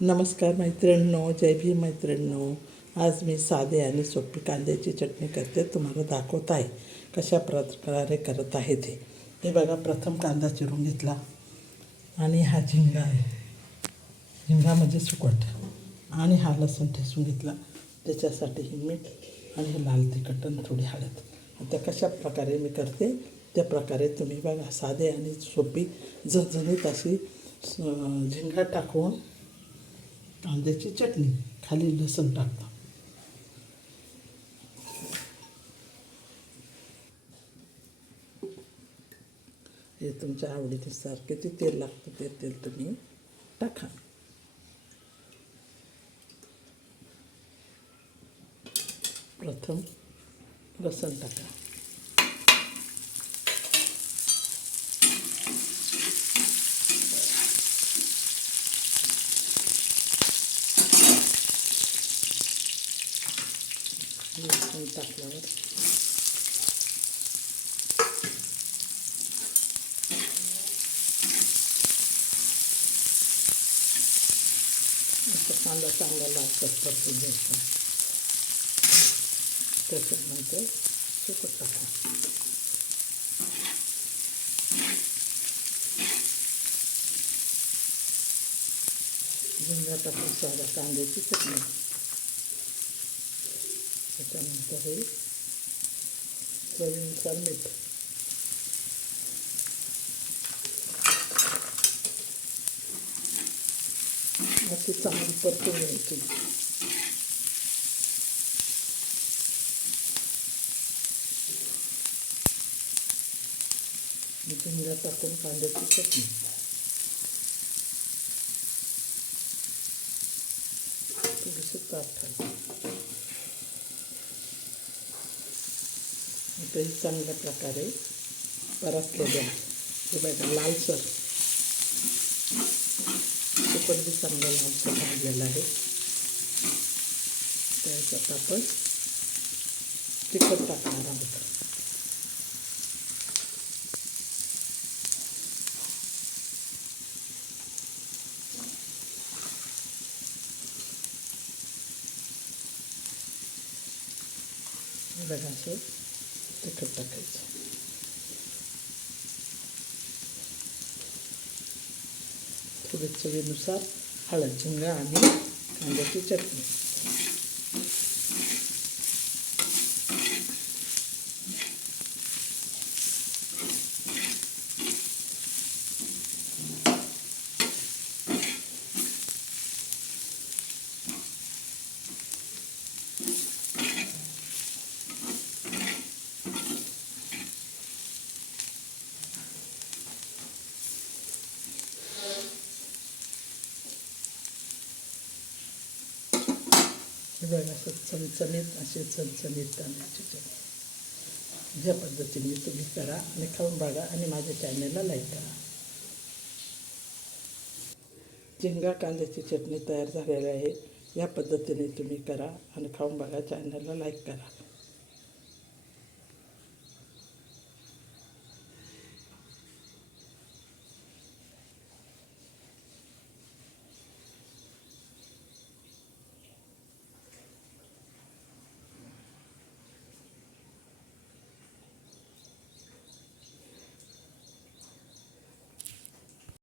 नमस्कार मैत्रिणींनो जय भीम मैत्रिणींनो. आज मी साधे आणि सोपी कांद्याची चटणी करते तुम्हाला दाखवत आहे कशा प्रकारे करत आहे ते. हे बघा प्रथम कांदा चिरून घेतला. आणि हा झिंगा आहे. झिंगा म्हणजे सुकट आणि हा लसूण ठेसून घेतला. त्याच्यासाठी ही मीठ आणि हे लाल तिखट आणि थोडी हळद. आता कशा प्रकारे मी करते त्या प्रकारे तुम्ही बघा साधे आणि सोपी झणझणीत अशी झिंगा टाकून कांद्याची चटणी खाली लसूण टाकतो. हे तुमच्या आवडीनुसार किती तेल लागतं ते तेल तुम्ही टाका. प्रथम लसण टाका. लसूण टाकल्यावर आता कांदा चांगला लालसर परतून घ्यायचा त्याच्यानंतर सुकट टाका झिंगा टाकून साधा कांद्याची चटणी त्याच्यानंतर हे चवीनुसार मीठ अशी चांगली परतून घ्यायची झिंगा टाकून कांद्याची चटणी थोडीशी ताट इथंही चांगल्या प्रकारे परतलेले आहे हे। बघा लालसर सुकट चांगलं लालसर आहोत तिखट टाकायचं थोडी चवीनुसार हळद झिंगा आणि कांद्याची चटणी हे बघा असं चमचमीत असे चमचमीत तांदळाचे चणे ज्या पद्धतीने तुम्ही करा आणि खाऊन बघा आणि माझ्या चॅनलला लाईक करा. झिंगा कांद्याची चटणी तयार झालेली आहे. या पद्धतीने तुम्ही करा आणि खाऊन बघा चॅनलला लाईक करा.